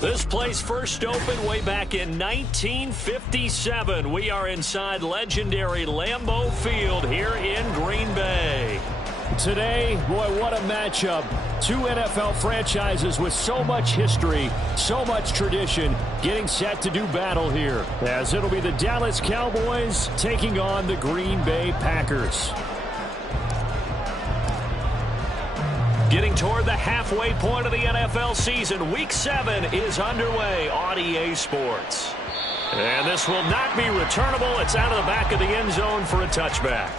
This place first opened way back in 1957. We are inside legendary Lambeau Field here in Green Bay. Today, boy, what a matchup. Two NFL franchises with so much history, so much tradition, getting set to do battle here, as it'll be the Dallas Cowboys taking on the Green Bay Packers. Getting toward the halfway point of the NFL season, Week 7 is underway on EA Sports. And this will not be returnable. It's out of the back of the end zone for a touchback.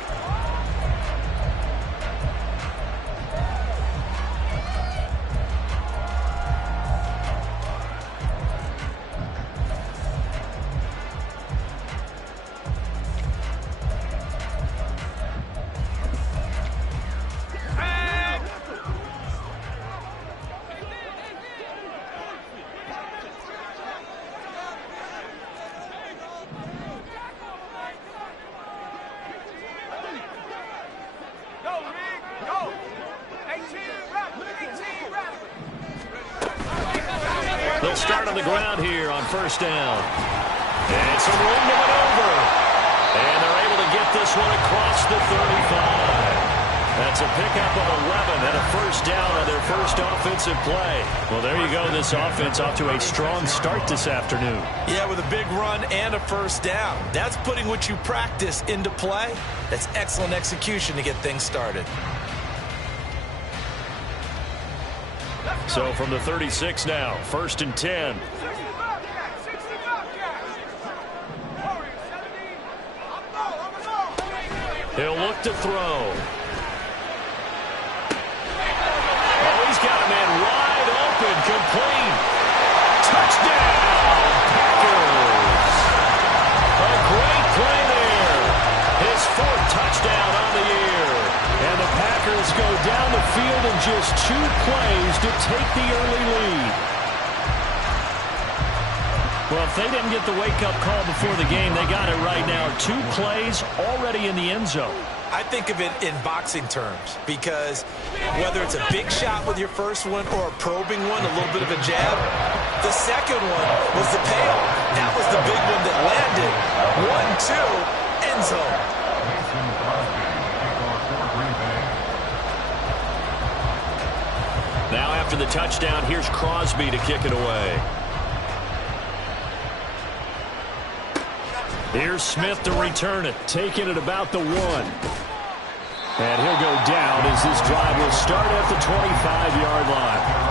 They'll start on the ground here on first down. And some room to maneuver. And they're able to get this one across the 35. That's a pickup of 11 and a first down on their first offensive play. Well, there you go. This offense off to a strong start this afternoon. Yeah, with a big run and a first down. That's putting what you practice into play. That's excellent execution to get things started. So from the 36 now, first and 10. He'll look to throw. Oh, he's got a man wide open, complete. Touchdown, Packers. A great play there. His fourth touchdown on the year. And the Packers go down the field in just 2 plays to take the early lead. Well, if they didn't get the wake-up call before the game, they got it right now. 2 plays already in the end zone. I think of it in boxing terms because whether it's a big shot with your first one or a probing one, a little bit of a jab, the second one was the payoff. That was the big one that landed. 1-2, end zone. Now after the touchdown, here's Crosby to kick it away. Here's Smith to return it, taking it about the 1. And he'll go down as this drive will start at the 25-yard line.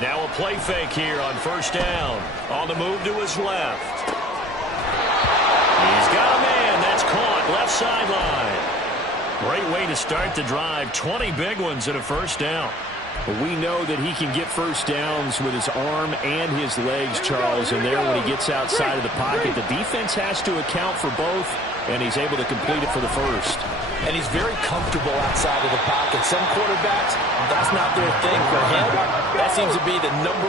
Now a play fake here on first down. On the move to his left. He's got a man. That's caught left sideline. Great way to start the drive. 20 big ones at a first down. We know that he can get first downs with his arm and his legs, Charles, and there when he gets outside of the pocket, the defense has to account for both, and he's able to complete it for the first. And he's very comfortable outside of the pocket. Some quarterbacks, that's not their thing. For him, that seems to be the #1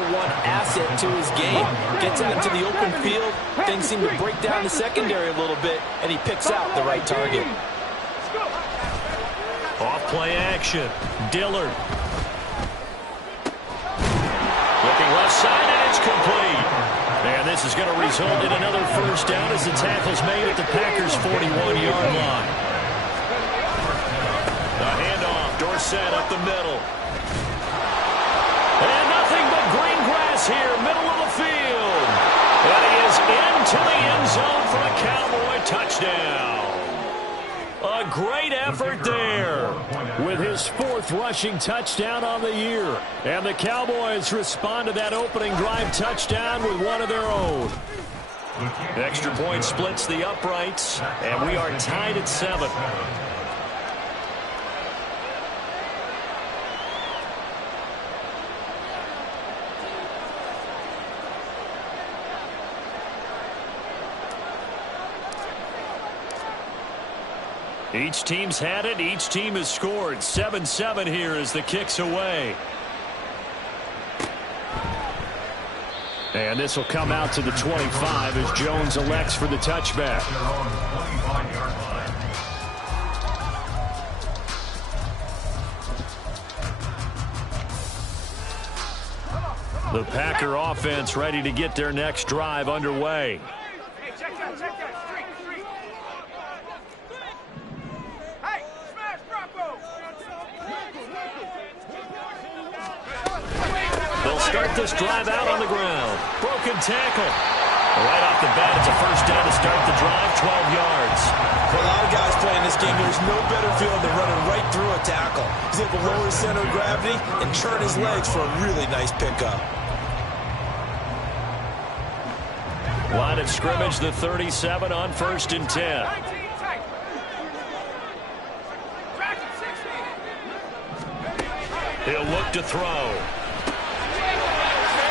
asset to his game. Gets out into the open field, things seem to break down the secondary a little bit, and he picks out the right target. Off play action. Dillard. Looking left side, and it's complete. And this is going to result in another first down as the tackle's made at the Packers' 41-yard line. The handoff, Dorsett up the middle. And nothing but green grass here, middle of the field. And he is into the end zone for a Cowboy touchdown. A great effort there. With his 4th rushing touchdown on the year. And the Cowboys respond to that opening drive touchdown with one of their own. Extra point splits the uprights, and we are tied at 7. Each team's had it. Each team has scored. 7-7 here as the kick's away. And this will come out to the 25 as Jones elects for the touchback. The Packer offense ready to get their next drive underway. They'll start this drive out on the ground. Broken tackle. Right off the bat, it's a first down to start the drive, 12 yards. For a lot of guys playing this game, there's no better feeling than running right through a tackle. He's able to lower his center of gravity and turn his legs for a really nice pickup. Line of scrimmage, the 37 on 1st and 10. He'll look to throw.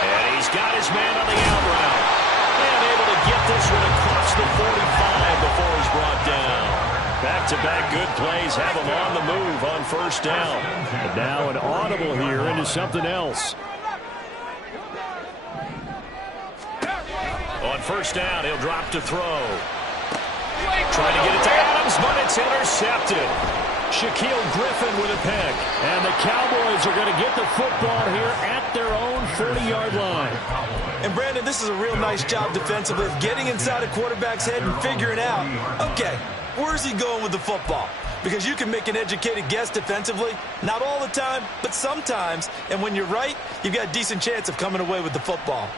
And he's got his man on the out route. And able to get this one across the 45 before he's brought down. Back-to-back good plays have him on the move on 1st down. And now an audible here into something else. On 1st down, he'll drop to throw. Trying to get it to Adams, but it's intercepted. Shaquille Griffin with a pick. And the Cowboys are going to get the football here at their own 40-yard line. And, Brandon, this is a real nice job defensively of getting inside a quarterback's head and figuring out, okay, where's he going with the football? Because you can make an educated guess defensively. Not all the time, but sometimes. And when you're right, you've got a decent chance of coming away with the football.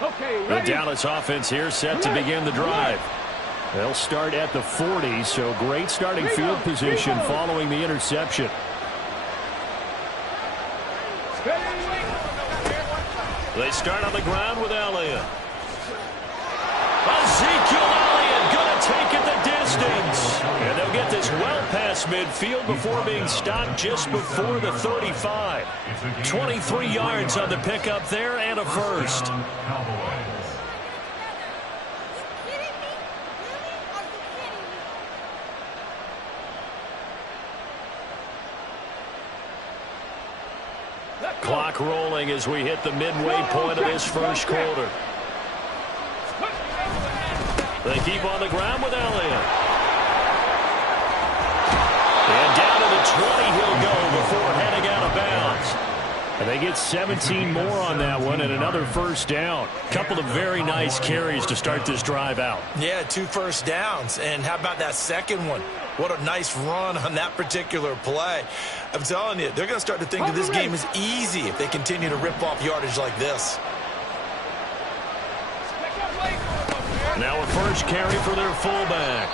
The Dallas offense here set to begin the drive. They'll start at the 40, so great starting field position following the interception. They start on the ground with Elliott. Ezekiel Elliott going to take it the distance. And they'll get this well past midfield before being stopped just before the 35. 23 yards on the pickup there and a first. Clock rolling as we hit the midway point of this first quarter. They keep on the ground with Elliott. And down to the 20 he'll go before heading out of bounds. And they get 17 more on that one and another first down. Couple of very nice carries to start this drive out. Yeah, 2 first downs. And how about that second one? What a nice run on that particular play. I'm telling you, they're going to start to think that this game is easy if they continue to rip off yardage like this. Now a first carry for their fullback.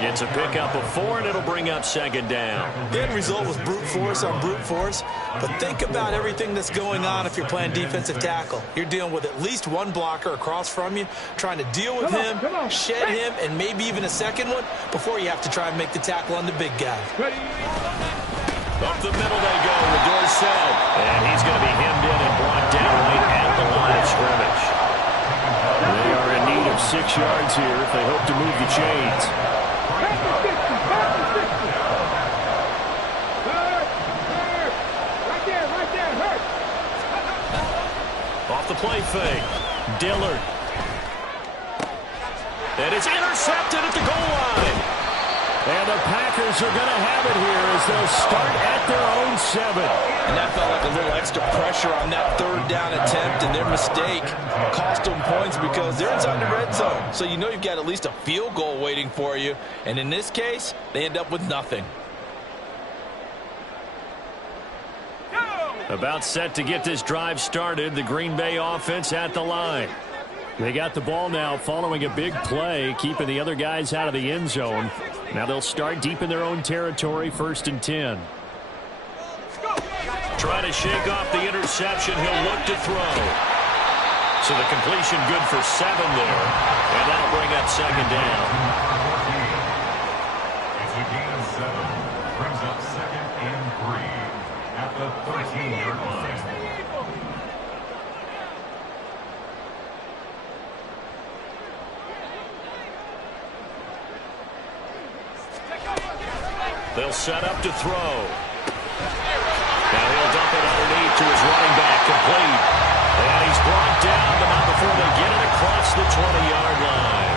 Gets a pickup of 4, and it'll bring up 2nd down. The end result was brute force on brute force. But think about everything that's going on if you're playing defensive tackle. You're dealing with at least one blocker across from you, trying to deal with him, shed him, and maybe even a second one before you have to try and make the tackle on the big guy. Up the middle they go with Dorsett. And he's going to be hemmed in and brought down right at the line of scrimmage. They are in need of 6 yards here if they hope to move the chains. Off the play fake. Dillard. And it's intercepted at the goal line. And the Packers are going to have it here as they'll start at their own 7. And that felt like a little extra pressure on that 3rd down attempt, and their mistake cost them points because they're inside the red zone. So you know you've got at least a field goal waiting for you. And in this case, they end up with nothing. About set to get this drive started, the Green Bay offense at the line. They got the ball now following a big play, keeping the other guys out of the end zone. Now they'll start deep in their own territory, 1st and 10. Try to shake off the interception. He'll look to throw. So the completion good for 7 there. And that'll bring up 2nd down. It's a gain of 7. Brings up 2nd and 3 at the 13-yard line. They'll set up to throw. Now he'll dump it underneath to his running back, complete. And he's brought down, but not before they get it across the 20-yard line.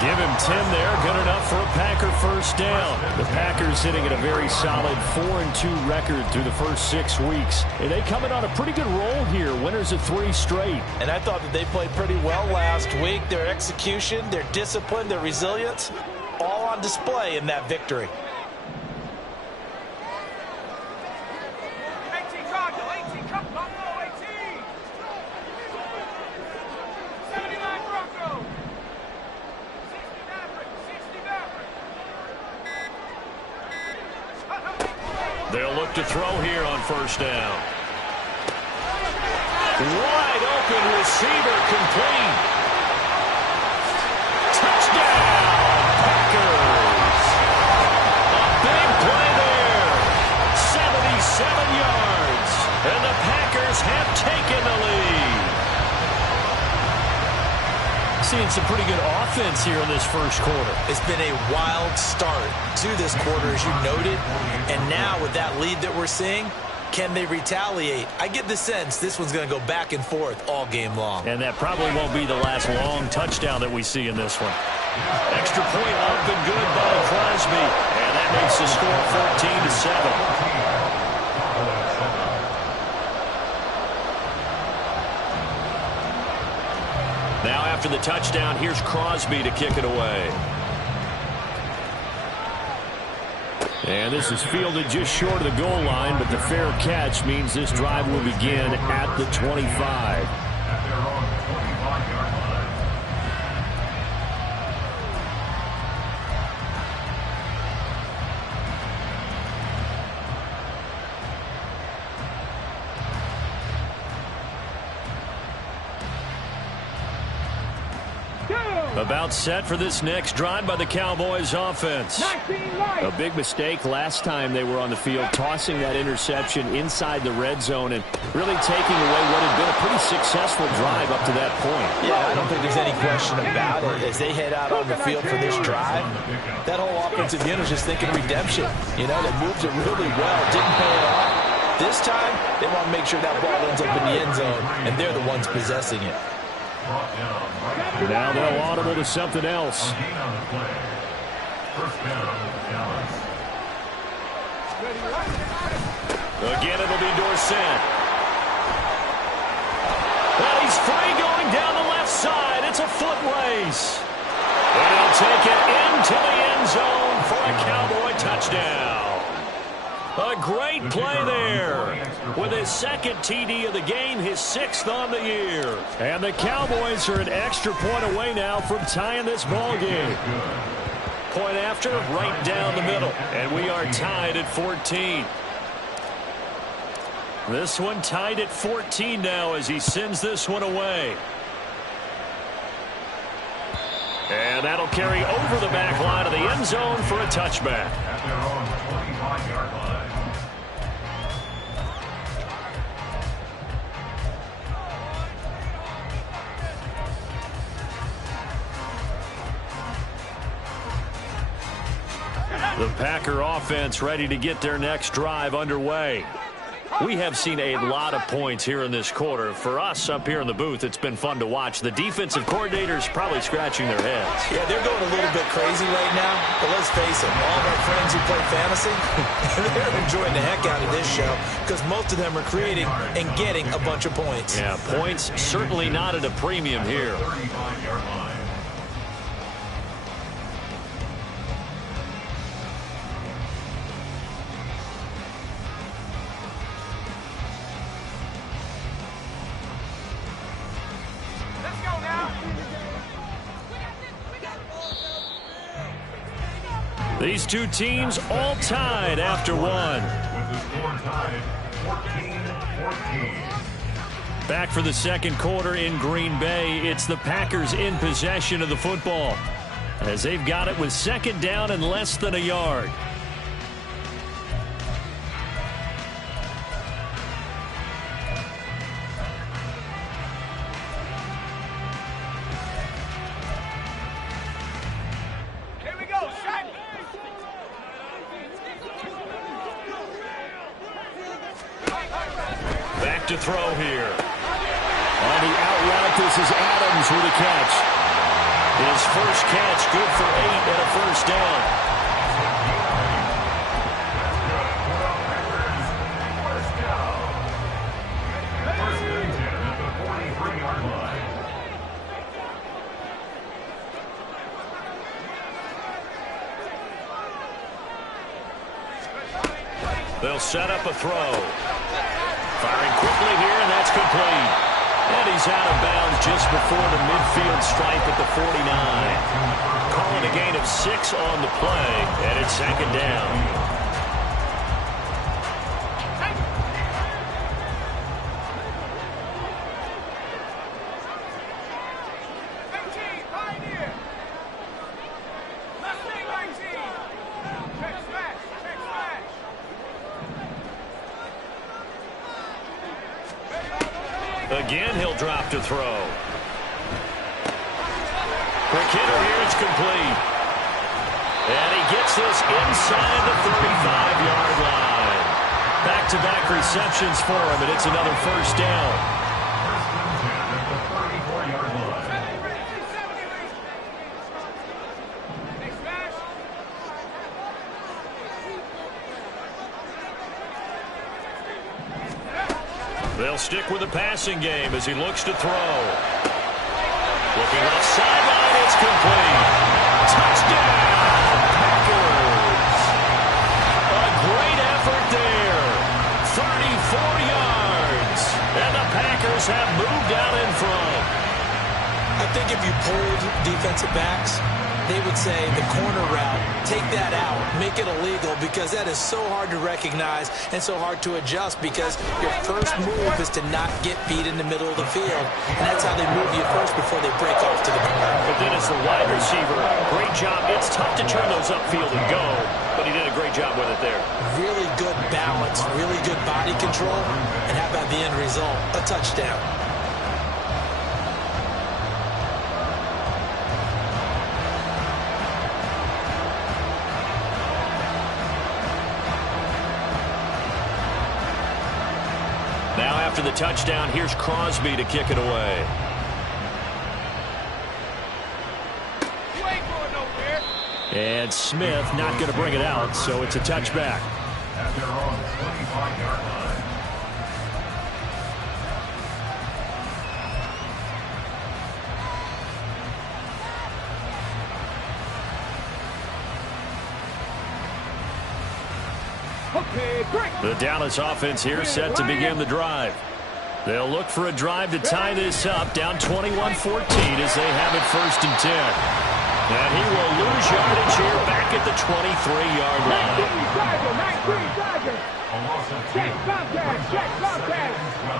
Give him 10 there, good enough for a Packer first down. The Packers sitting at a very solid 4-2 record through the first 6 weeks. And they come in on a pretty good roll here, winners of 3 straight. And I thought that they played pretty well last week. Their execution, their discipline, their resilience, all on display in that victory. They'll look to throw here on first down. Wide open receiver, complete. Touchdown, Packers. A big play there. 77 yards. And the Packers have taken the lead. Seeing some pretty good offense here in this first quarter. It's been a wild start to this quarter, as you noted. And now with that lead that we're seeing, can they retaliate? I get the sense this one's going to go back and forth all game long. And that probably won't be the last long touchdown that we see in this one. Extra point up and good by Crosby. And that makes the score 14-7. Now after the touchdown, here's Crosby to kick it away. And this is fielded just short of the goal line, but the fair catch means this drive will begin at the 25. At their own 25-yard line. About set for this next drive by the Cowboys offense. A big mistake last time they were on the field, tossing that interception inside the red zone and really taking away what had been a pretty successful drive up to that point. Yeah, I don't think there's any question about it. As they head out on the field for this drive, that whole offensive unit is just thinking redemption. You know, they moved it really well, didn't pay it off. This time, they want to make sure that ball ends up in the end zone, and they're the ones possessing it. Now they'll audible to something else. Again, it'll be Dorsett. And he's free going down the left side. It's a foot race. And he'll take it into the end zone for a Cowboy touchdown. A great play there. With his second TD of the game, his 6th on the year. And the Cowboys are an extra point away now from tying this ball game. Point after, right down the middle. And we are tied at 14. This one tied at 14 now as he sends this one away. And that'll carry over the back line of the end zone for a touchback. At their own 25-yard line. The Packer offense ready to get their next drive underway. We have seen a lot of points here in this quarter. For us up here in the booth, it's been fun to watch. The defensive coordinators probably scratching their heads. Yeah, they're going a little bit crazy right now, but let's face it, all of our friends who play fantasy, they're enjoying the heck out of this show because most of them are creating and getting a bunch of points. Yeah, points certainly not at a premium here. 35-yard line. These two teams all tied after one. With the score tied 14-14. Back for the second quarter in Green Bay. It's the Packers in possession of the football as they've got it with second down and less than a yard. to throw here. On the out route, this is Adams with a catch. His first catch, good for 8 and a first down. First and 10 at the 43-yard line. They'll set up a throw. Firing quickly here, and that's complete. And he's out of bounds just before the midfield stripe at the 49. Calling a gain of 6 on the play, and it's second down. Again, he'll drop to throw. Quick hitter here, it's complete. And he gets this inside the 35-yard line. Back-to-back receptions for him, and it's another first down. First and 10 at the 34-yard line. They'll stick with the passing game as he looks to throw. Looking left sideline, it's complete. Touchdown, Packers. A great effort there. 34 yards. And the Packers have moved out in front. I think if you polled defensive backs, they would say the corner route, take that out, make it illegal, because that is so hard to recognize and so hard to adjust, because your first move is to not get beat in the middle of the field, and that's how they move you first before they break off to the corner. But then as the wide receiver, great job. It's tough to turn those upfield and go, but he did a great job with it there. Really good balance, really good body control, and how about the end result? A touchdown. Now after the touchdown, here's Crosby to kick it away. And Smith not going to bring it out, so it's a touchback. At their own 25-yard line. The Dallas offense here set to begin the drive. They'll look for a drive to tie this up, down 21-14 as they have it first and 10. And he will lose yardage here back at the 23-yard line. A loss of 2. Second and 12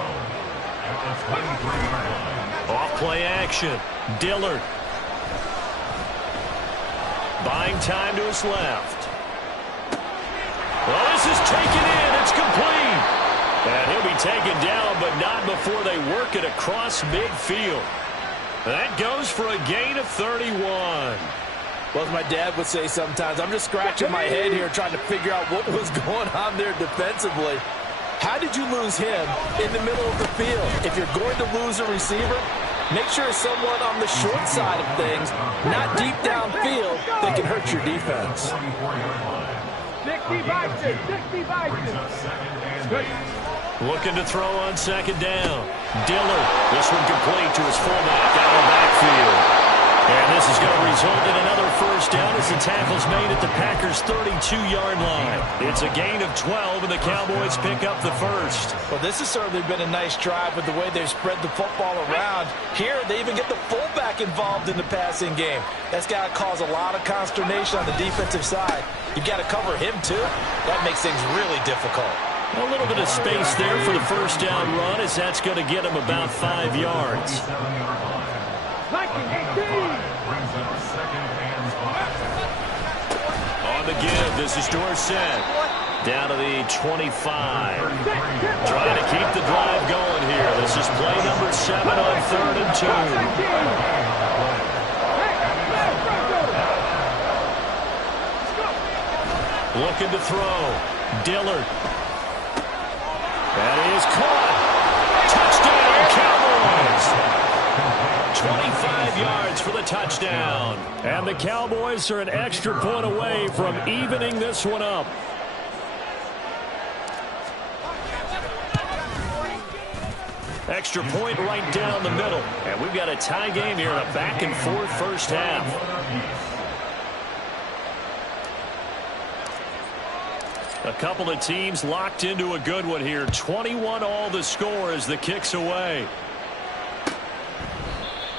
at the 23-yard line. Off play action. Dillard. Buying time to his left. Well, this is taken in. It's complete. And he'll be taken down, but not before they work it across midfield. That goes for a gain of 31. Well, as my dad would say sometimes, I'm just scratching my head here trying to figure out what was going on there defensively. How did you lose him in the middle of the field? If you're going to lose a receiver, make sure it's someone on the short side of things, not deep downfield, that can hurt your defense. 44-yard line. 60 boxes, 60 boxes. Looking to throw on second down. Dillard. This one complete to his fullback out of the backfield. And this is going to result in another first down as the tackle's made at the Packers' 32-yard line. It's a gain of 12, and the Cowboys pick up the first. Well, this has certainly been a nice drive with the way they've spread the football around. Here, they even get the fullback involved in the passing game. That's got to cause a lot of consternation on the defensive side. You've got to cover him, too. That makes things really difficult. A little bit of space there for the first down run, as that's going to get him about 5 yards. 7-yard line. Brings up second and 5. On the give, this is Dorsett. Down to the 25. Trying to keep the drive going here. This is play number 7 on 3rd and 2. Looking to throw. Dillard. That is caught. 5 yards for the touchdown. And the Cowboys are an extra point away from evening this one up. Extra point right down the middle. And we've got a tie game here in a back-and-forth first half. A couple of teams locked into a good one here. 21 all the score as the kick's away.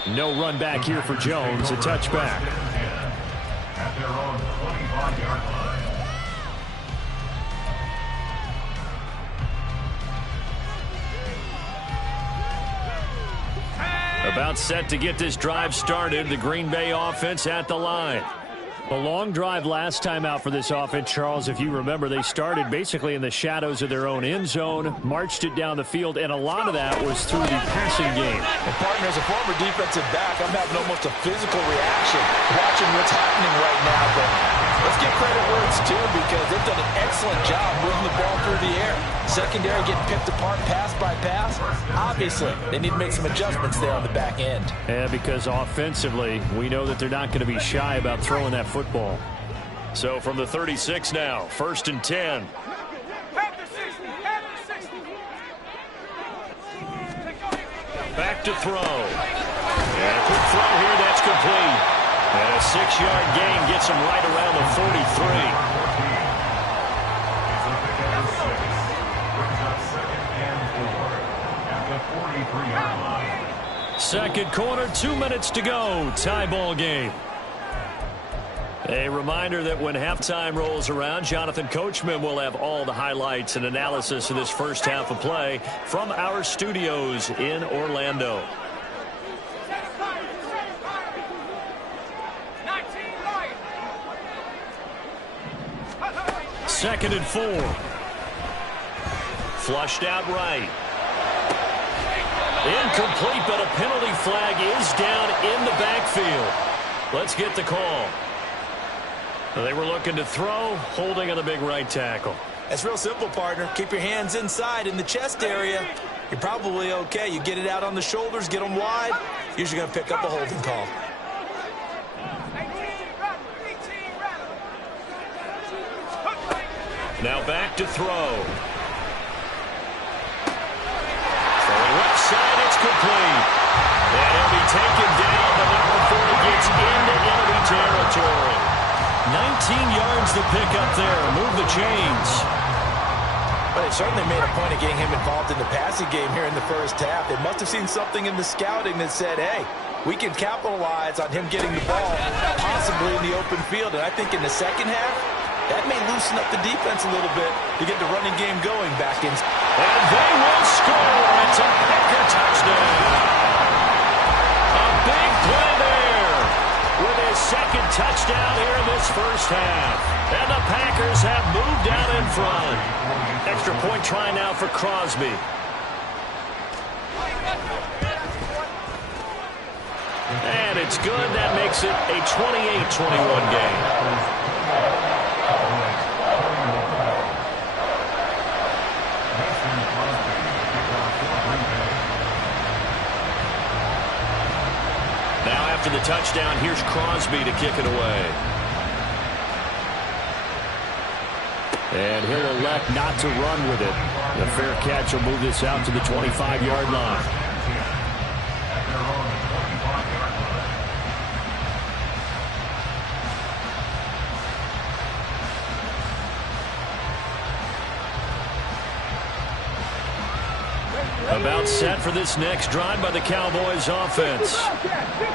No run back here for Jones. A touchback. At their own 25-yard line. About set to get this drive started. The Green Bay offense at the line. A long drive last time out for this offense, Charles. If you remember, they started basically in the shadows of their own end zone, marched it down the field, and a lot of that was through the passing game. And partner, as a former defensive back, I'm having almost a physical reaction watching what's happening right now. But let's give credit where it's due because they've done an excellent job moving the ball through the air. Secondary getting picked apart pass by pass. Obviously, they need to make some adjustments there on the back end. Yeah, because offensively, we know that they're not going to be shy about throwing that football. So from the 36 now, 1st and 10. Back to throw. And a quick throw here, that's complete. And a 6-yard gain gets him right around the 43. Second quarter, 2 minutes to go. Tie ball game. A reminder that when halftime rolls around, Jonathan Coachman will have all the highlights and analysis of this first half of play from our studios in Orlando. Second and 4. Flushed out right. Incomplete, but a penalty flag is down in the backfield. Let's get the call. They were looking to throw, holding on the big right tackle. That's real simple, partner. Keep your hands inside in the chest area. You're probably okay. You get it out on the shoulders, get them wide. Usually going to pick up a holding call. Now back to throw. Left side, it's complete. And he'll be taken down, but number 40 gets into enemy territory. 19 yards to pick up there. Move the chains. But they certainly made a point of getting him involved in the passing game here in the first half. They must have seen something in the scouting that said, hey, we can capitalize on him getting the ball, possibly in the open field. And I think in the second half, that may loosen up the defense a little bit to get the running game going back in. And they will score. It's a Packer touchdown. A big play there with his second touchdown here in this first half. And the Packers have moved out in front. Extra point try now for Crosby. And it's good. That makes it a 28-21 game. After the touchdown, here's Crosby to kick it away. And he'll elect not to run with it. The fair catch will move this out to the 25-yard line. About set for this next drive by the Cowboys offense.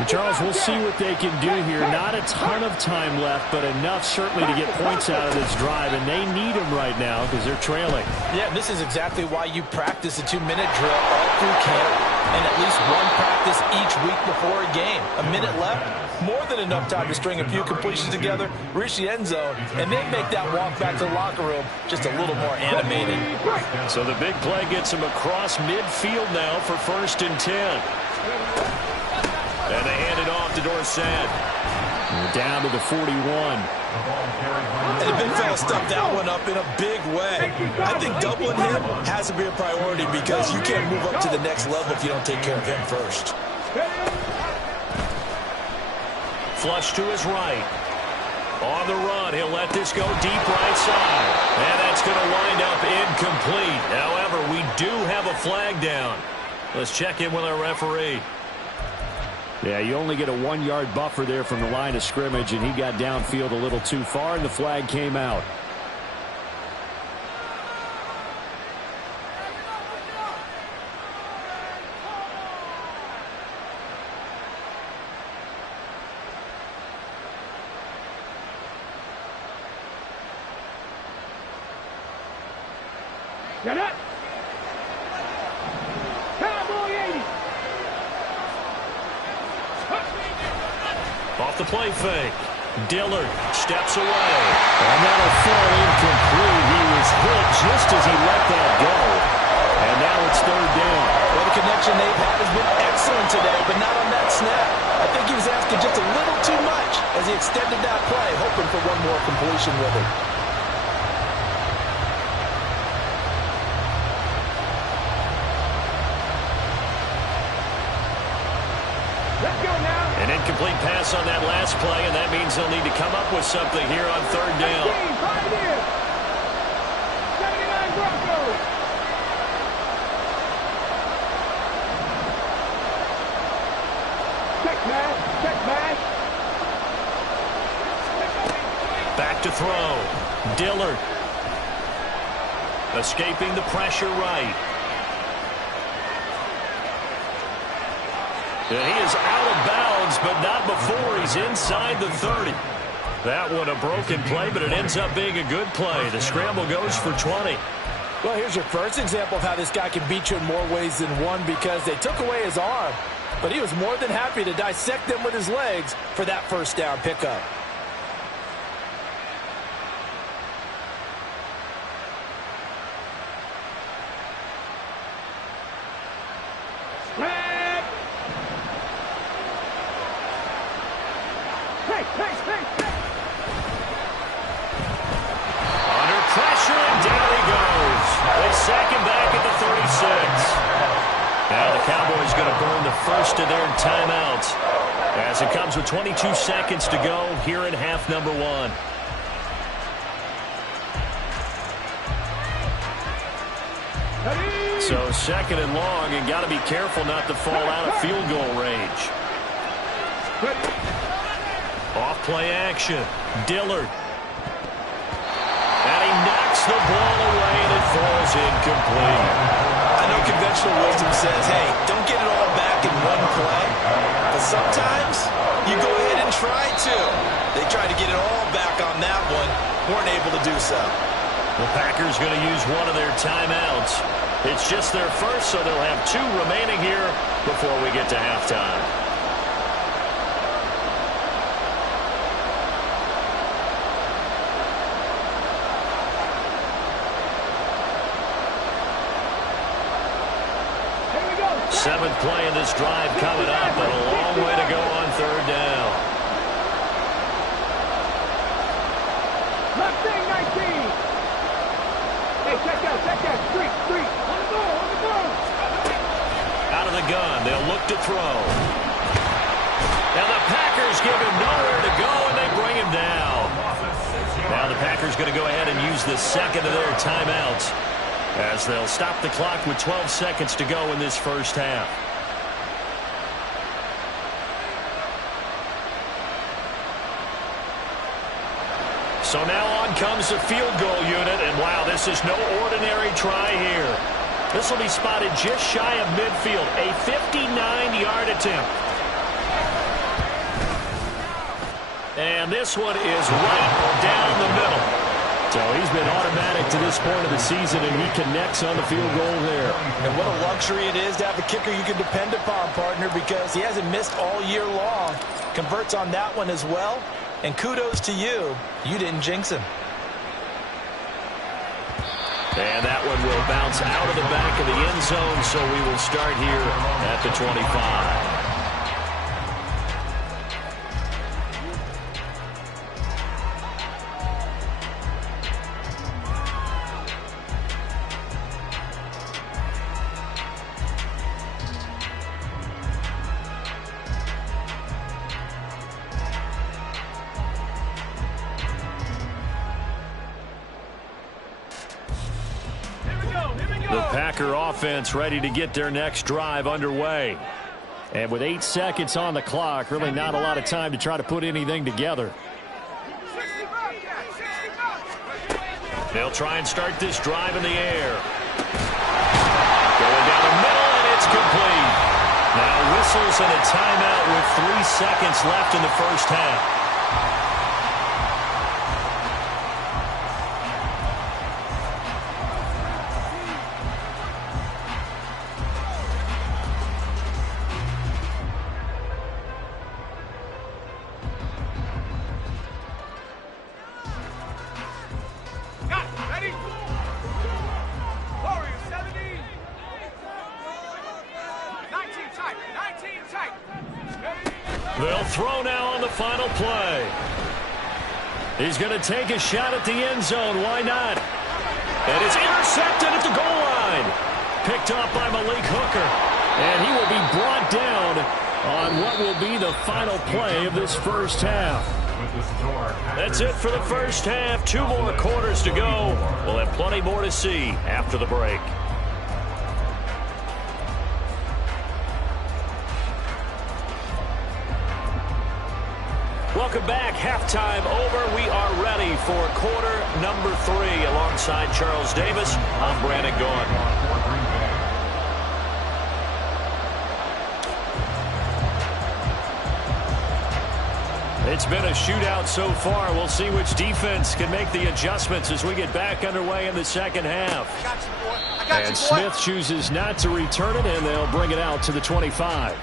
Charles, we'll see what they can do here. Not a ton of time left, but enough certainly to get points out of this drive, and they need them right now because they're trailing. Yeah, this is exactly why you practice a 2-minute drill all through camp and at least one practice each week before a game. A minute left, more than enough time to string a few completions together, reach the end zone, and then make that walk back to the locker room just a little more animated. So the big play gets him across midfield now for 1st and 10. And they hand it off to Dorsett. Down to the 41. And the big fella stuffed that one up in a big way. I think doubling him has to be a priority because you can't move up to the next level if you don't take care of him first. flush to his right. On the run, he'll let this go deep right side. And that's going to wind up incomplete. However, we do have a flag down. Let's check in with our referee. Yeah, you only get a 1-yard buffer there from the line of scrimmage, and he got downfield a little too far, and the flag came out. Get it! Cowboy 80! Off the play fake. Dillard steps away. And that'll fall incomplete. He was hit just as he let that go. And now it's third down. Well, the connection they've had has been excellent today, but not on that snap. I think he was asking just a little too much as he extended that play, hoping for one more completion with it. Let's go now! An incomplete pass on that last play, and that means they'll need to come up with something here on third down. Pioneers! 79 Broncos! Check pass! Check pass! Back to throw. Dillard. Escaping the pressure right. And he is out of bounds, but not before he's inside the 30. That one a broken play, but it ends up being a good play. The scramble goes for 20. Well, here's your first example of how this guy can beat you in more ways than one, because they took away his arm, but he was more than happy to dissect them with his legs for that first down pickup. Under pressure, and down he goes. They sack him back at the 36. Now the Cowboys going to burn the first of their timeouts as it comes with 22 seconds to go here in half number one. So second and long, and got to be careful not to fall out of field goal range. Off play action. Dillard. And he knocks the ball away, and it falls incomplete. I know conventional wisdom says, hey, don't get it all back in one play. But sometimes you go ahead and try to. They tried to get it all back on that one. Weren't able to do so. The Packers going to use one of their timeouts. It's just their first, so they'll have 2 remaining here before we get to halftime. Seventh play of this drive coming up, but a long way to go on third down. Left thing, 19. Hey, check that. Street. On the ball. Out of the gun, they'll look to throw. Now the Packers give him nowhere to go, and they bring him down. Now the Packers going to go ahead and use the second of their timeouts, as they'll stop the clock with 12 seconds to go in this first half. So now on comes the field goal unit, and wow, this is no ordinary try here. This will be spotted just shy of midfield, a 59-yard attempt. And this one is right down the middle. So he's been automatic to this point of the season, and he connects on the field goal there. And what a luxury it is to have a kicker you can depend upon, partner, because he hasn't missed all year long. Converts on that one as well. And kudos to you. You didn't jinx him. And that one will bounce out of the back of the end zone, so we will start here at the 25. The Packer offense ready to get their next drive underway. And with 8 seconds on the clock, really not a lot of time to try to put anything together. They'll try and start this drive in the air. Going down the middle, and it's complete. Now whistles and a timeout with 3 seconds left in the first half. They'll throw now on the final play. He's going to take a shot at the end zone. Why not? And it's intercepted at the goal line. Picked up by Malik Hooker. And he will be brought down on what will be the final play of this first half. That's it for the first half. 2 more quarters to go. We'll have plenty more to see after the break. Welcome back. Halftime over. We are ready for quarter number 3. Alongside Charles Davis, I'm Brandon Gaughan. It's been a shootout so far. We'll see which defense can make the adjustments as we get back underway in the second half. And Smith chooses not to return it, and they'll bring it out to the 25.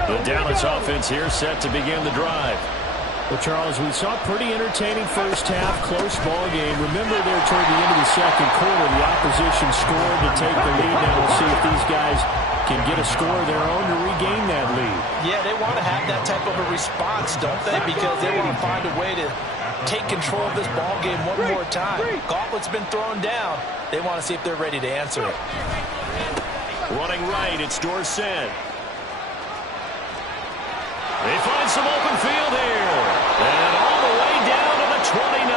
The Dallas offense here set to begin the drive. Well, Charles, we saw a pretty entertaining first half, close ball game. Remember there toward the end of the second quarter, the opposition scored to take the lead. Now we'll see if these guys can get a score of their own to regain that lead. Yeah, they want to have that type of a response, don't they? Because they want to find a way to take control of this ball game one more time. Gauntlet's been thrown down. They want to see if they're ready to answer it. Running right, it's Dorsett. They find some open field here. And all the way down to the 29.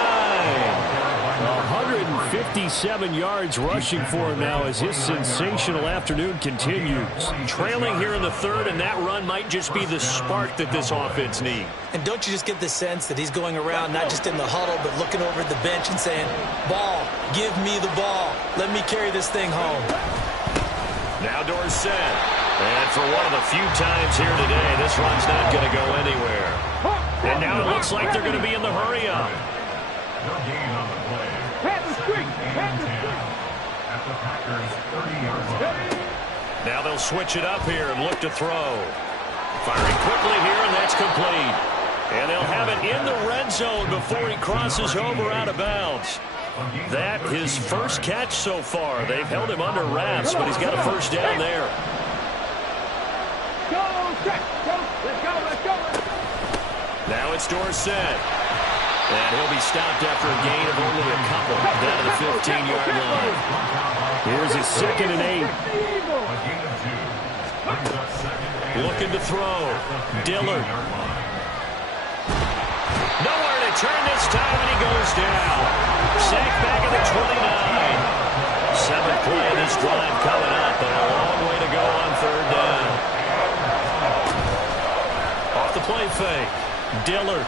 157 yards rushing for him now as his sensational afternoon continues. Trailing here in the third, and that run might just be the spark that this offense needs. And don't you just get the sense that he's going around not just in the huddle, but looking over at the bench and saying, ball, give me the ball. Let me carry this thing home. Now Dorsett. And for one of the few times here today, this run's not going to go anywhere. And now it looks like they're going to be in the hurry-up. No gain on the play. At the Packers' 30-yard line. Now they'll switch it up here and look to throw. Firing quickly here, and that's complete. And they'll have it in the red zone before he crosses over out of bounds. That his first catch so far. They've held him under wraps, but he's got a first down there. Now it's Dorsett. And he'll be stopped after a gain of only a couple down to the 15-yard line. Here's his 2nd and 8. Looking to throw. Dillard. Nowhere to turn this time, and he goes down. Sacked back at the 29. 7th play of this drive coming up, and a long way to go on 3rd down. Off the play fake. Dillard.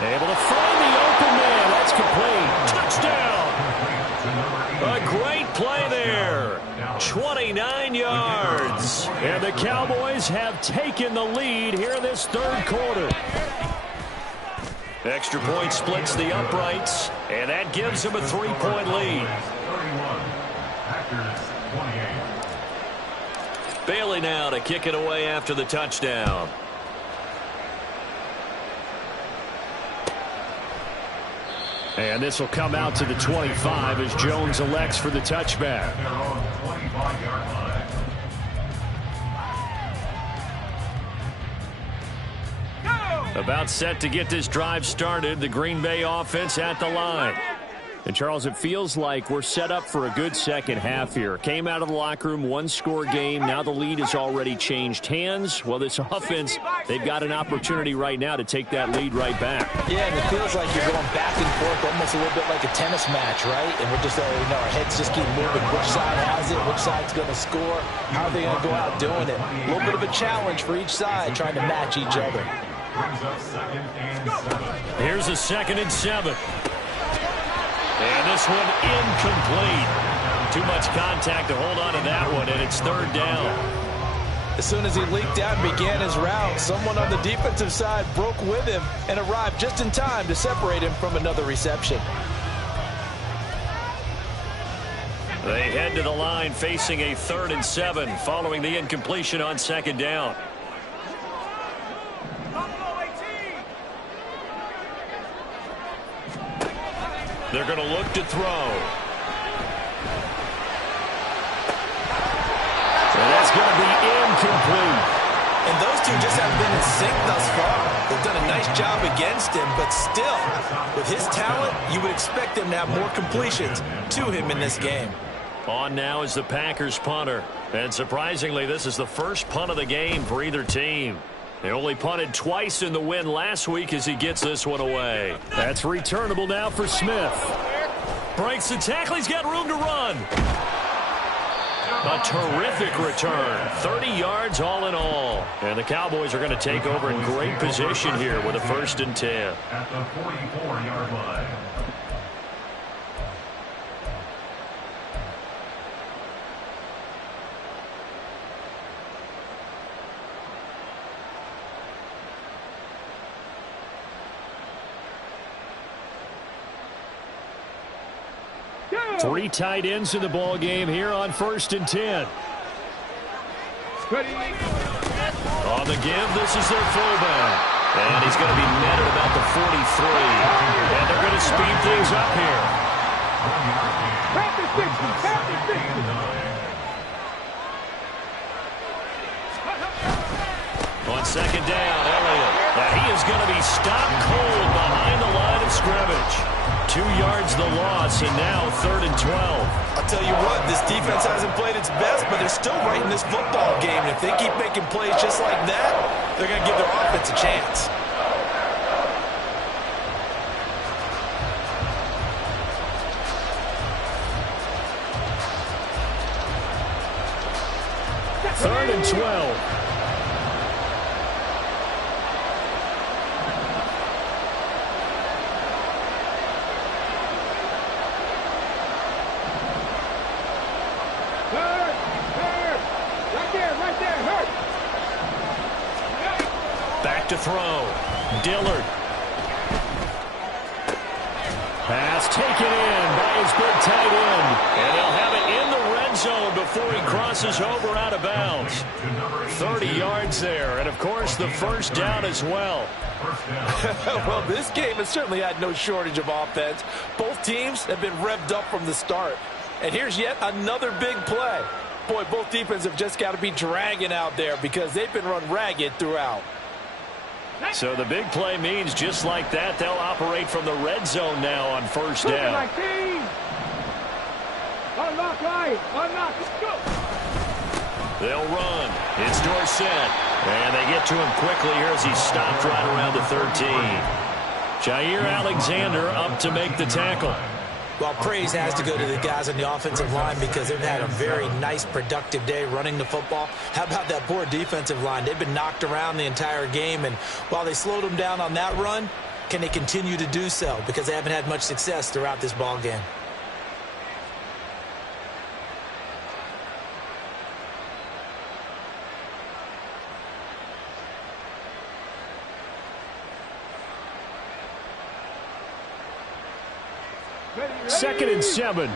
Able to find the open man. That's complete. Touchdown. A great play there. 29 yards. And the Cowboys have taken the lead here in this 3rd quarter. Extra point splits the uprights, and that gives them a 3-point lead. 31. Packers 28. Bailey now to kick it away after the touchdown. And this will come out to the 25 as Jones elects for the touchback. Their own 25-yard line. About set to get this drive started. The Green Bay offense at the line. And, Charles, it feels like we're set up for a good second half here. Came out of the locker room, one-score game. Now the lead has already changed hands. Well, this offense, they've got an opportunity right now to take that lead right back. Yeah, and it feels like you're going back and forth, almost a little bit like a tennis match, right? And we're just, our heads just keep moving. Which side has it? Which side's going to score? How are they going to go out doing it? A little bit of a challenge for each side, trying to match each other. Here's a 2nd and 7. And this one incomplete. Too much contact to hold on to that one, and it's 3rd down. As soon as he leaked out and began his route, someone on the defensive side broke with him and arrived just in time to separate him from another reception. They head to the line facing a 3rd and 7 following the incompletion on 2nd down. They're going to look to throw. And that's going to be incomplete. And those two just haven't been in sync thus far. They've done a nice job against him, but still, with his talent, you would expect him to have more completions to him in this game. On now is the Packers punter. And surprisingly, this is the first punt of the game for either team. They only punted twice in the win last week as he gets this one away. That's returnable now for Smith. Breaks the tackle. He's got room to run. A terrific return. 30 yards all in all. And the Cowboys are going to take over in great position here with a 1st and 10. At the 44-yard line. Three tight ends in the ball game here on 1st and 10. On the give, this is their fullback. And he's going to be met at about the 43. And they're going to speed things up here. On 2nd down, Elliott. Now he is going to be stopped cold behind the line of scrimmage. 2 yards the loss, and now 3rd and 12. I'll tell you what, this defense hasn't played its best, but they're still right in this football game. And if they keep making plays just like that, they're going to give their offense a chance. Third and 12. Back to throw. Dillard. Pass taken in by his big tight end. And they'll have it in the red zone before he crosses over out of bounds. 30 yards there. And, of course, the 1st down as well. Well, this game has certainly had no shortage of offense. Both teams have been revved up from the start. And here's yet another big play. Boy, both defenses have just got to be dragging out there because they've been run ragged throughout. So the big play means just like that, they'll operate from the red zone now on 1st down. Unlock line. Unlock. Let's go. They'll run. It's Dorsett. And they get to him quickly here as he's stopped right around the 13. Jair Alexander up to make the tackle. Well, praise has to go to the guys on the offensive line because they've had a very nice, productive day running the football. How about that poor defensive line? They've been knocked around the entire game, and while they slowed them down on that run, can they continue to do so? Because they haven't had much success throughout this ball game. Second and 7.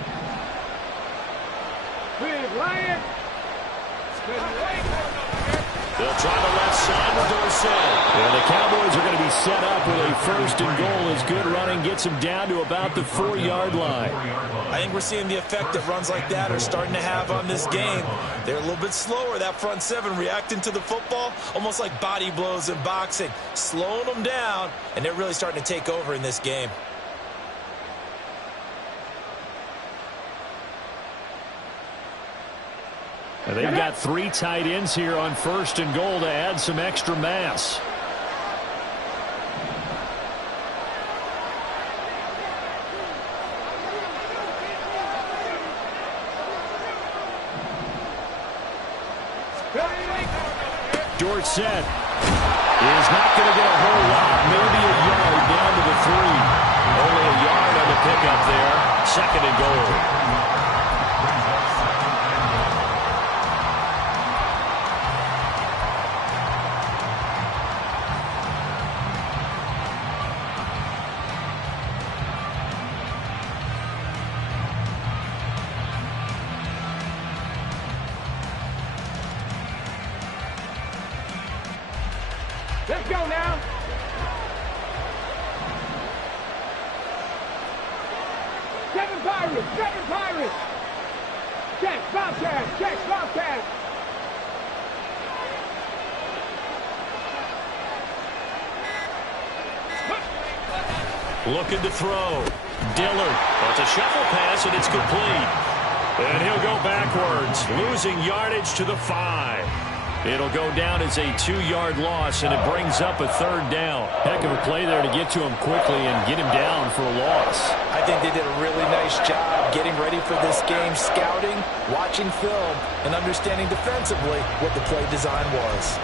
They'll try the left side with Dorsett. And the Cowboys are going to be set up with a 1st and goal as good running gets them down to about the 4-yard line. I think we're seeing the effect that runs like that are starting to have on this game. They're a little bit slower, that front 7, reacting to the football, almost like body blows in boxing, slowing them down, and they're really starting to take over in this game. And they've got 3 tight ends here on 1st and goal to add some extra mass. Dorset is not going to get a whole lot, maybe a yard down to the 3. Only a yard on the pickup there. 2nd and goal. Let's go now. Seven Pirates. Check, Bobcat. Looking to throw. Dillard. Well, it's a shuffle pass, and it's complete. And he'll go backwards, losing yardage to the 5. It'll go down as a 2-yard loss, and it brings up a 3rd down. Heck of a play there to get to him quickly and get him down for a loss. I think they did a really nice job getting ready for this game, scouting, watching film, and understanding defensively what the play design was.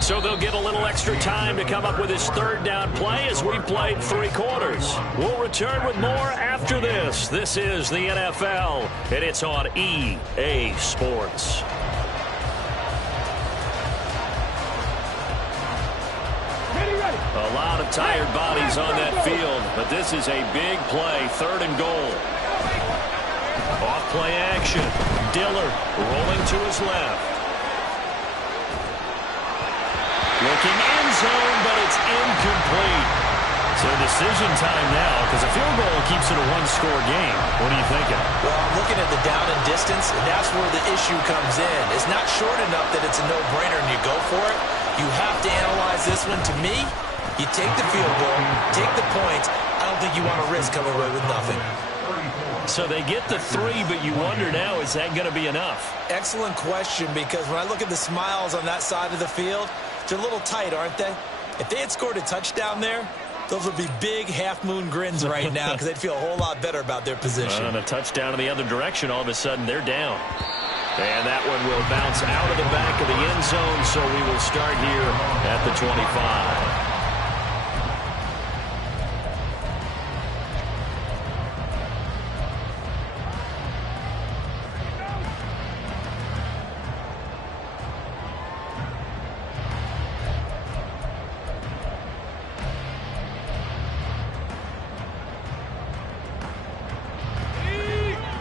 So they'll get a little extra time to come up with his 3rd down play as we played 3 quarters. We'll return with more after this. This is the NFL, and it's on EA Sports. A lot of tired bodies on that field, but this is a big play, 3rd and goal. Off play action. Dillard rolling to his left. Looking end zone, but it's incomplete. So decision time now, because a field goal keeps it a 1-score game. What are you thinking? Well, I'm looking at the down and distance, and that's where the issue comes in. It's not short enough that it's a no-brainer and you go for it. You have to analyze this one. To me, you take the field goal, take the points. I don't think you want to risk coming away with nothing. So they get the 3, but you wonder now, is that going to be enough? Excellent question, because when I look at the smiles on that side of the field, they're a little tight, aren't they? If they had scored a touchdown there, those would be big half-moon grins right now because they'd feel a whole lot better about their position. And a touchdown in the other direction, all of a sudden they're down. And that one will bounce out of the back of the end zone, so we will start here at the 25.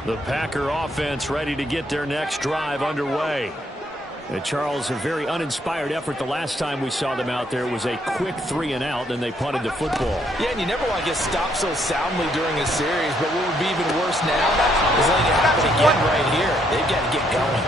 The Packer offense ready to get their next drive underway. And Charles, a very uninspired effort the last time we saw them out there. It was a quick 3-and-out, then they punted the football. Yeah, and you never want to get stopped so soundly during a series, but what would be even worse now is letting it happen again right here. They've got to get going.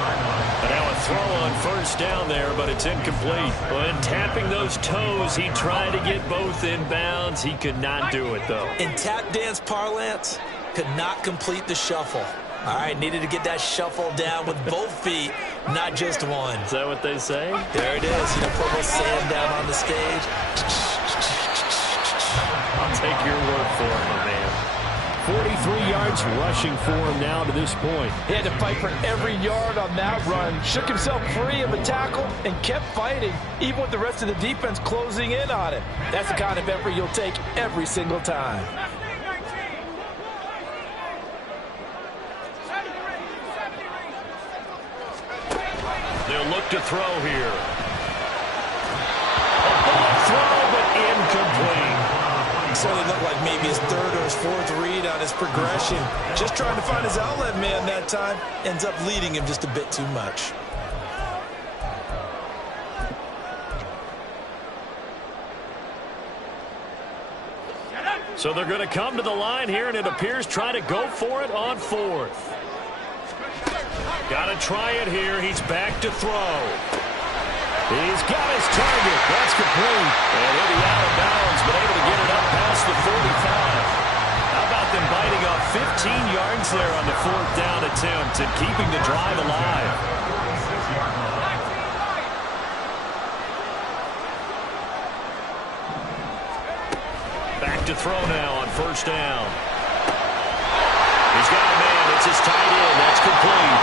And now a throw on 1st down there, but it's incomplete. And tapping those toes, he tried to get both in bounds. He could not do it, though. In tap dance parlance, could not complete the shuffle. All right, needed to get that shuffle down with both feet, not just one. Is that what they say? There it is. You know, put a little sand down on the stage. I'll take your word for it, my man. 43 yards rushing for him now to this point. He had to fight for every yard on that run. Shook himself free of a tackle and kept fighting, even with the rest of the defense closing in on it. That's the kind of effort you'll take every single time. They'll look to throw here. A ball throw, but incomplete. So it looked like maybe his 3rd or his 4th read on his progression. Just trying to find his outlet man that time. Ends up leading him just a bit too much. So they're going to come to the line here, and it appears trying to go for it on fourth. Got to try it here. He's back to throw. He's got his target. That's complete. And he'll be out of bounds, but able to get it up past the 45. How about them biting off 15 yards there on the fourth down attempt and keeping the drive alive? Back to throw now on first down. He's got a man. It's his tight end. That's complete.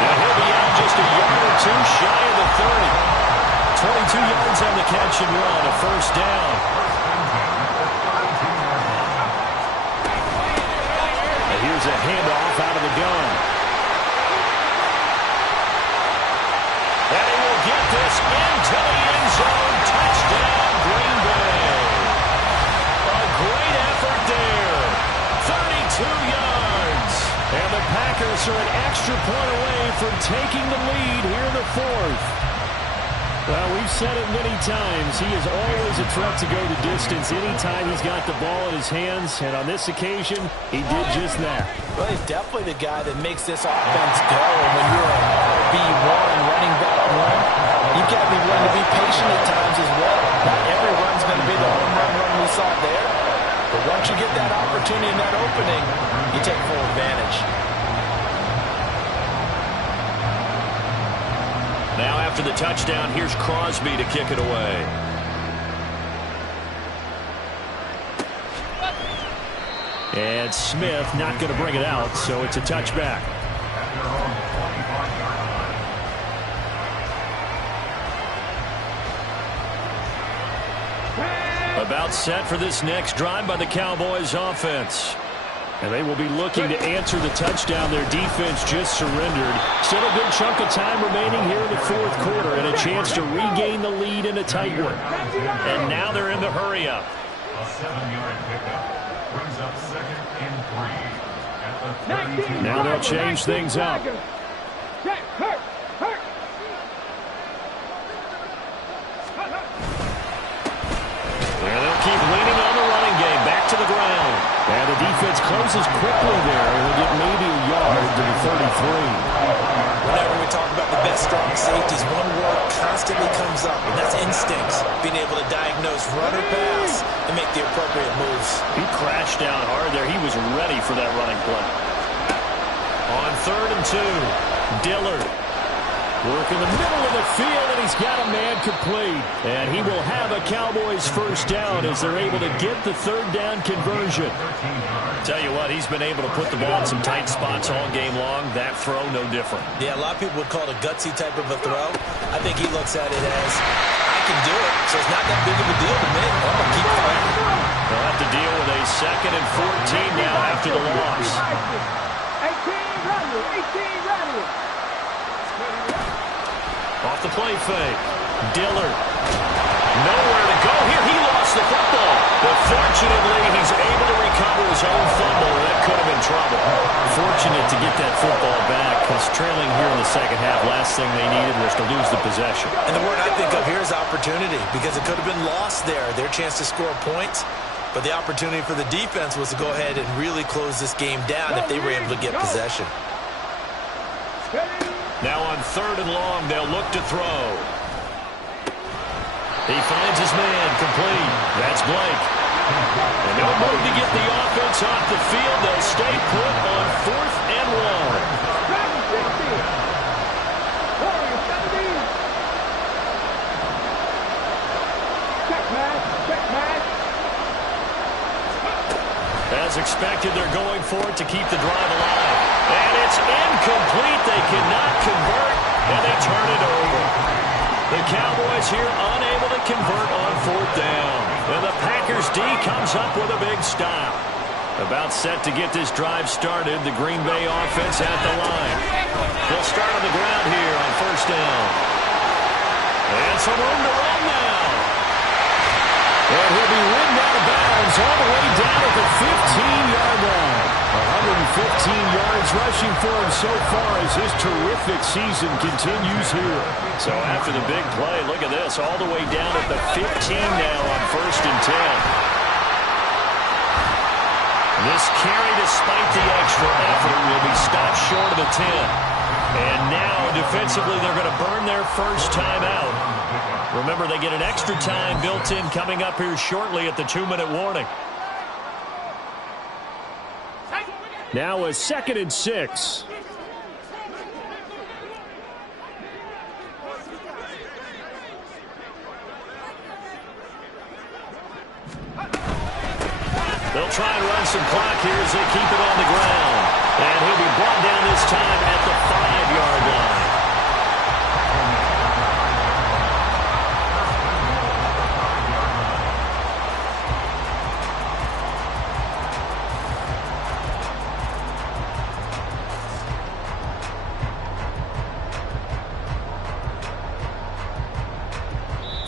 And he'll be out just a yard or two shy of the 30. 22 yards on the catch and run, a first down. And here's a handoff out of the gun. And he will get this into the end zone. Touchdown, Green Bay. A great effort there. 32 yards. And the Packers are an extra point away from taking the lead here in the fourth. Well, we've said it many times. He is always a threat to go the distance anytime he's got the ball in his hands. And on this occasion, he did just that. Well, he's definitely the guy that makes this offense go. And when you're a RB1 running back one, you've got to be willing to be patient at times as well. Not every run's going to be the home run we saw there. But once you get that opportunity and that opening, you take full advantage. Now after the touchdown, here's Crosby to kick it away. And Smith not going to bring it out, so it's a touchback. About set for this next drive by the Cowboys offense. And they will be looking to answer the touchdown their defense just surrendered. Still a good chunk of time remaining here in the fourth quarter and a chance to regain the lead in a tight one. And now they're in the hurry-up. A 7-yard pickup brings up 2nd and 3 at the 32. Now they'll change things up. And they'll keep leaning on the running game. Back to the ground. And the defense closes quickly there. He'll get maybe a yard to the 33. Whenever we talk about the best strong safeties, one word constantly comes up, and that's instincts. Being able to diagnose run or pass and make the appropriate moves. He crashed down hard there. He was ready for that running play. On 3rd and 2, Dillard. Work in the middle of the field, and he's got a man complete. And he will have a Cowboys first down as they're able to get the third down conversion. Tell you what, he's been able to put the ball in some tight spots all game long. That throw, no different. Yeah, a lot of people would call it a gutsy type of a throw. I think he looks at it as, I can do it, so it's not that big of a deal to me. I'm going to keep fighting. They'll have to deal with a 2nd and 14 now after the loss. 18 running. Off the play fake. Dillard. Nowhere to go here. He lost the football. But fortunately, he's able to recover his own fumble. That could have been trouble. Fortunate to get that football back because trailing here in the second half, last thing they needed was to lose the possession. And the word I think of here is opportunity because it could have been lost there. Their chance to score points. But the opportunity for the defense was to go ahead and really close this game down if they were able to get possession. Now on 3rd and long, they'll look to throw. He finds his man complete. That's Blake. And no move to get the offense off the field. They'll stay put on 4th and 1. As expected, they're going for it to keep the drive alive. And it's incomplete. They cannot convert, and they turn it over. The Cowboys here unable to convert on 4th down. And the Packers D comes up with a big stop. About set to get this drive started. The Green Bay offense at the line. They'll start on the ground here on 1st down. And some room to run now. And he'll be ridden out of bounds all the way down at the 15-yard line. 115 yards rushing for him so far as his terrific season continues here. So after the big play, look at this, all the way down at the 15 now on 1st and 10. This carry, despite the extra effort, will be stopped short of the 10. And now, defensively, they're going to burn their first timeout. Remember, they get an extra time built in coming up here shortly at the 2-minute warning. Now a 2nd and 6. They'll try and run some clock here as they keep it on the ground. And he'll be brought down this time at the 5-yard line.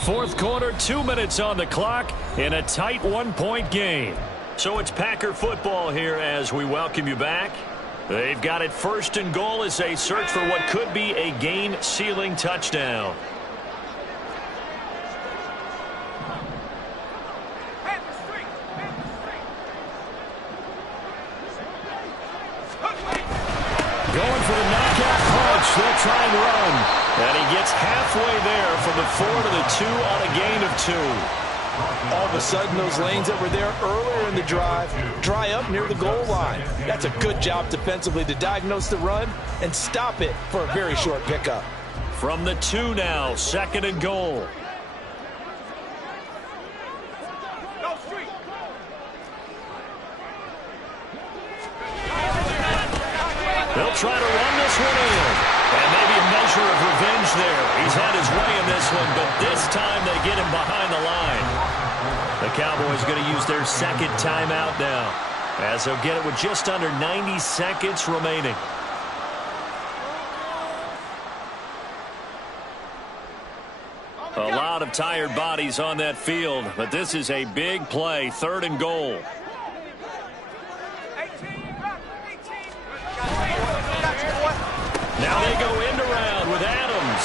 Fourth quarter, 2 minutes on the clock in a tight 1-point game. So it's Packer football here as we welcome you back. They've got it 1st and goal as they search for what could be a game-sealing touchdown. Going for the knockout punch. They'll try and run. And he gets halfway there from the 4 to the 2 on a gain of 2. All of a sudden, those lanes that were there earlier in the drive dry up near the goal line. That's a good job defensively to diagnose the run and stop it for a very short pickup. From the 2 now, 2nd and goal. They'll try to run this one in. And maybe a measure of revenge there. He's had his way in this one, but this time they get him behind the line. The Cowboys going to use their 2nd timeout now, as they'll get it with just under 90 seconds remaining. A lot of tired bodies on that field, but this is a big play, 3rd and goal. Now they go end around with Adams.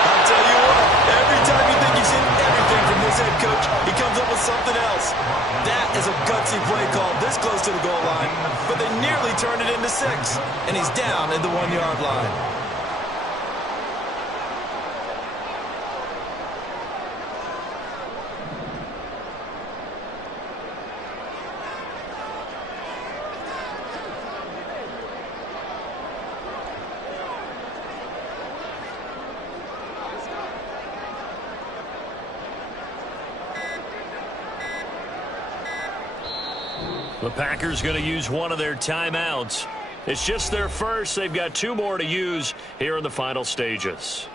I'll tell you what, every time you think you've seen everything from this head coach, he comes up with something else. That is a gutsy play call this close to the goal line, but they nearly turned it into 6, and he's down at the 1-yard line. The Packers going to use one of their timeouts. It's just their first. They've got 2 more to use here in the final stages.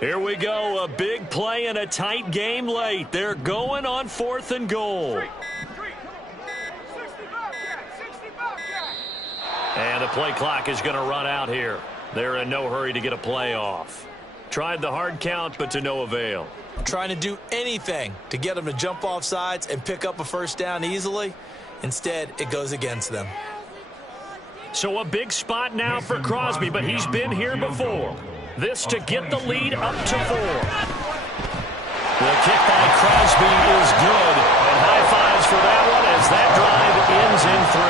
Here we go, a big play in a tight game late. They're going on 4th and goal. And the play clock is going to run out here. They're in no hurry to get a play off. Tried the hard count, but to no avail. Trying to do anything to get them to jump off sides and pick up a 1st down easily. Instead, it goes against them. So a big spot now for Crosby, but he's been here before. This to get the lead up to 4. The kick by Crosby is good. And high fives for that one as that drive ends in 3.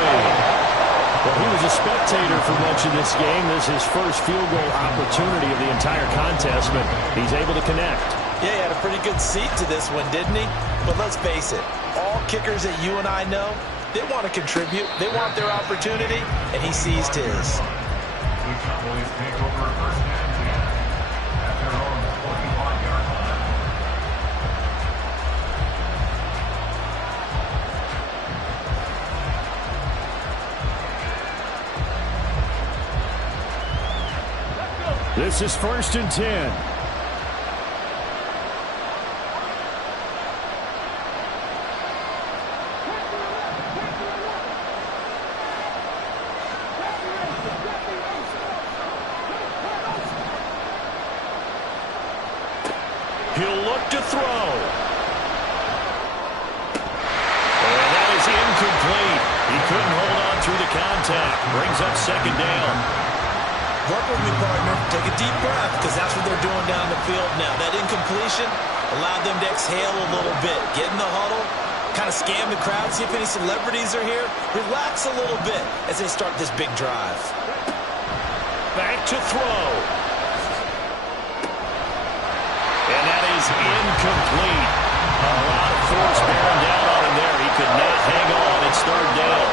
Well, he was a spectator for much of this game. This is his first field goal opportunity of the entire contest, but he's able to connect. Yeah, he had a pretty good seat to this one, didn't he? But let's face it, all kickers that you and I know, they want to contribute. They want their opportunity, and he seized his. The Cowboys take over 1st and 10 at their own 45-yard line. This is 1st and 10. throw. And that is incomplete. He couldn't hold on through the contact. Brings up second down. Work with me, partner. Take a deep breath, because that's what they're doing down the field now. That incompletion allowed them to exhale a little bit. Get in the huddle, kind of scan the crowd, see if any celebrities are here. Relax a little bit as they start this big drive. Back to throw. And that is incomplete. A lot of force bearing down on him there. He could not hang on. It's third down.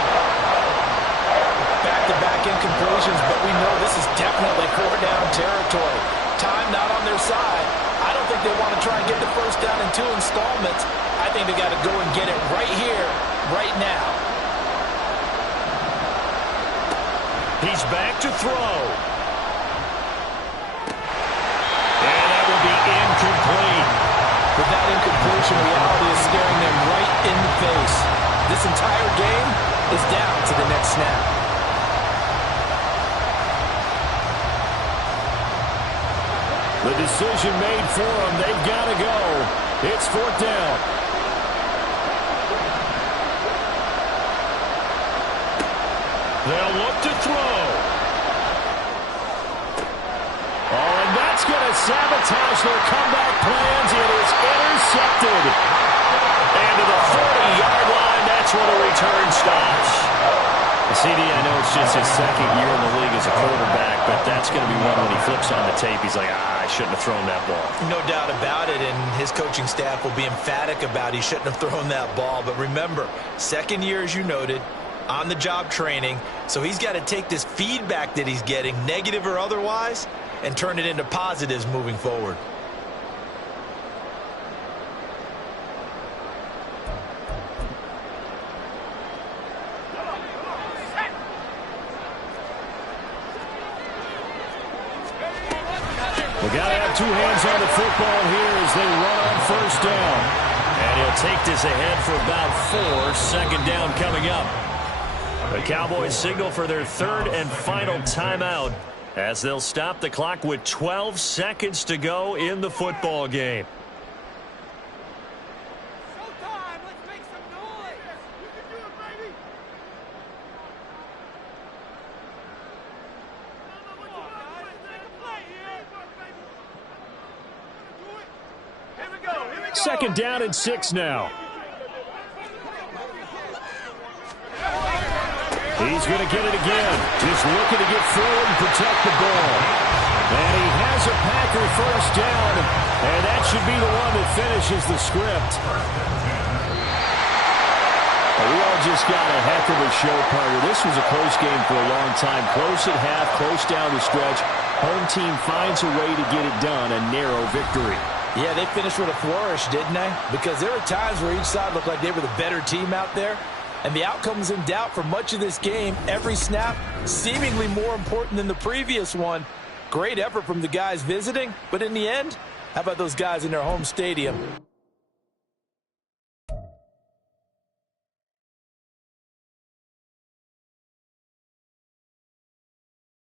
Back-to-back incompletions, but we know this is definitely four-down territory. Time not on their side. I don't think they want to try and get the first down in 2 installments. I think they got to go and get it right here, right now. He's back to throw. And that will be incomplete. With that incompletion, reality is staring them right in the face. This entire game is down to the next snap. The decision made for them. They've got to go. It's fourth down. They'll look to throw. Oh, and that's going to sabotage their comeback plans. It is intercepted. And to the 40-yard line, that's where the return stops. CD, I know it's just his second year in the league as a quarterback, but that's going to be one when he flips on the tape. He's like, I shouldn't have thrown that ball. No doubt about it, and his coaching staff will be emphatic about he shouldn't have thrown that ball. But remember, second year, as you noted, on-the-job training, so he's got to take this feedback that he's getting, negative or otherwise, and turn it into positives moving forward. We got to have 2 hands on the football here as they run on first down. And he'll take this ahead for about 4. Second down coming up. The Cowboys signal for their third and final timeout as they'll stop the clock with 12 seconds to go in the football game. Showtime! Let's make some noise! You can do it, baby! Here we go! Second down and 6 now. He's going to get it again. Just looking to get forward and protect the ball. And he has a Packer first down. And that should be the one that finishes the script. We all just got a heck of a show, partner. This was a close game for a long time. Close at half, close down the stretch. Home team finds a way to get it done. A narrow victory. Yeah, they finished with a flourish, didn't they? Because there were times where each side looked like they were the better team out there. And the outcome was in doubt for much of this game. Every snap seemingly more important than the previous one. Great effort from the guys visiting. But in the end, how about those guys in their home stadium